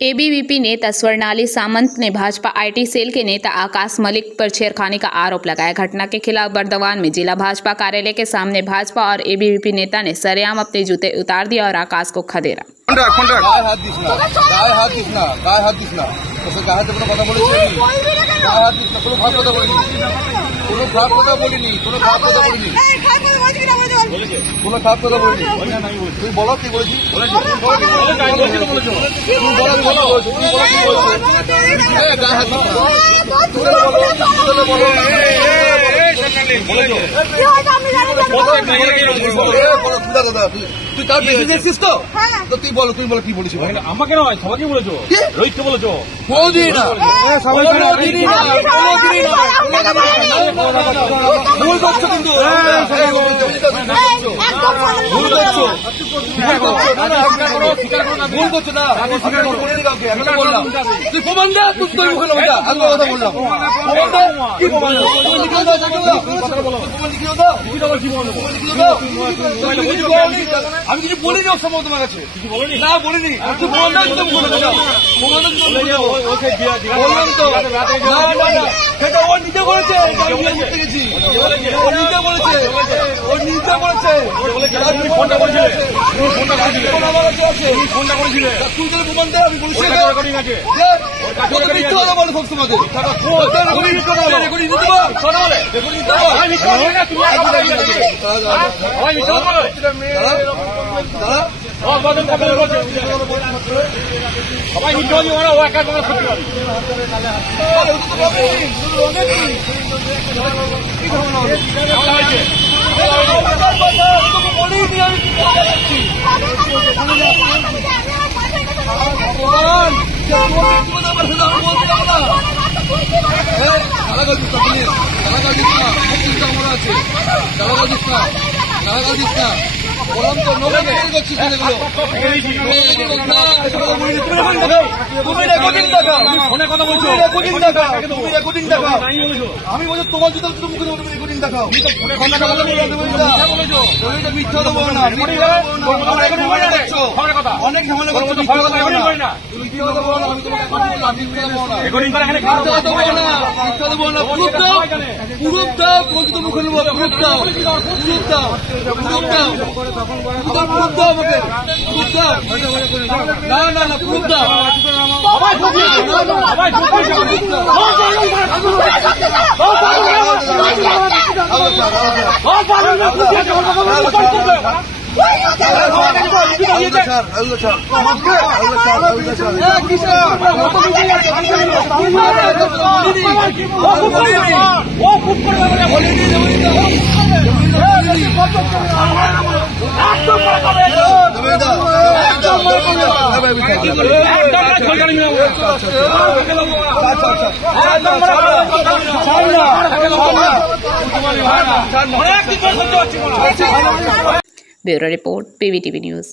ABVP नेता स्वर्णाली सामंत ने Bhajpa IT cell के नेता आकाश मलिक पर छेड़खानी का आरोप लगाया। घटना के खिलाफ बर्दवान में जिला भाजपा कार्यालय के सामने भाजपा और एबीवीपी नेता ने सरेआम अपने जूते उतार दिए और आकाश को खदेड़ा। কোনো খারাপ কথা বলিনি, তুই বলো কি বলেছিস? তুই তার বেশি দেখছিস তো? তুই বলো কি বলেছিস? আমাকে নয়, সবাইকে বলেছো, রোহিতকে বলেছো। কোনদিন না, ভুল করছো কিন্তু ভুল করছো না। বললাম তুই প্রমাণ দে, তুই মুখে কথা বললাম। কি প্রমাণ? আমি কিছু বলিনি অসম্ভব তোমার কাছে, না বলিনি। বললাম তো সেটা ও নিজে বলেছে, গেছি ও নিজে বলেছে, ফোনটা করেছিলে, তুই যদি প্রমাণ দেয় আমি বলেছি বলো সব তোমাদের সবাই মিথ্যা বলছি, ও একা কথা সত্যি বলে। বললাম তো করছিস ফোনে কথা বলছো, আমি বলছি তোমার জুতো মুখে রেকর্ডিং দেখাও। মিথ্যা দেবো না, অনেক ঝামেলা করছো, প্রুফ দাও, বলছি মুখে নেবো, প্রুফ দাও আমাকে, না প্রুফ দাও। Bureau report, PVTV news.